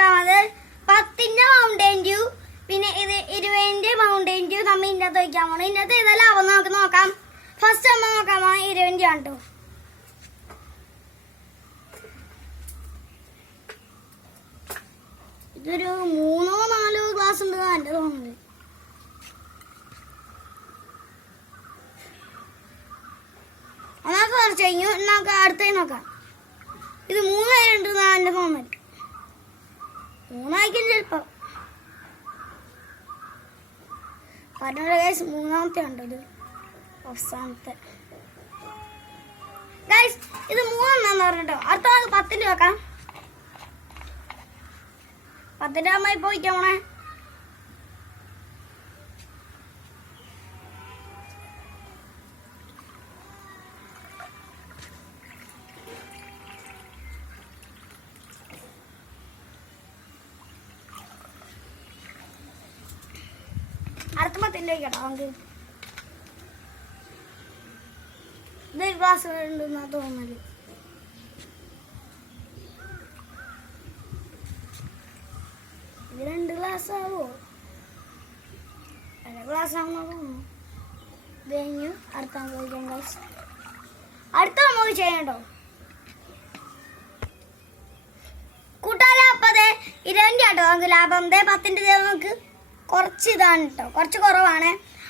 നോക്കാമത് 10ന്റെ Mountain Dew പിന്നെ ഇത് 20ന്റെ Mountain Dew തമ്മിൽ ഇതിനകത്ത് വയ്ക്കാൻ പോകണം. ഇതിനകത്ത് ഏതെല്ലാം നമുക്ക് നോക്കാം. ഫസ്റ്റ് നമ്മൾ നോക്കാമോ 20 ആണ് കേട്ടോ. ഇതൊരു 3-4 ഗ്ലാസ് ഉണ്ട് എൻ്റെ തോന്നുന്നത്. ഒന്നാമത്തെ കുറച്ച് കഴിഞ്ഞു. നമുക്ക് അടുത്തേ നോക്കാം. ഇത് 3 ഉണ്ട് എൻ്റെ തോന്നുന്നത്. 3 ആയിരിക്കും ചിലപ്പോൾ. പറഞ്ഞ ഗൈസ് 3ാമത്തെ ഉണ്ട്. ഇത് അവസാനത്തെ ഗൈസ്. ഇത് 3 പറഞ്ഞിട്ടോ. അടുത്ത നമുക്ക് 10ന്റെ വെക്കാം. 10ന്റെ അമ്മായി പോയിക്കോണേ. അടുത്ത 10ന്റെ കേട്ടോ. നമുക്ക് ഇതൊരു ഗ്ലാസ് ഉണ്ടെന്നാ തോന്നുന്നത്. ഇത് 2 ഗ്ലാസ് ആവോ? 2 ഗ്ലാസ് ആവുന്ന തോന്നുന്നു. ഇത് കഴിഞ്ഞു. അടുത്ത നമുക്ക് ഗ്ലാസ്. അടുത്ത നമുക്ക് ചെയ്യണ്ടോ കൂട്ടാല. അപ്പത് 20 ആട്ടോ നമുക്ക് ലാഭം. 10ന്റെ നമുക്ക് കുറച്ച് ഇതാണ് കേട്ടോ. കുറച്ച് കുറവാണ്.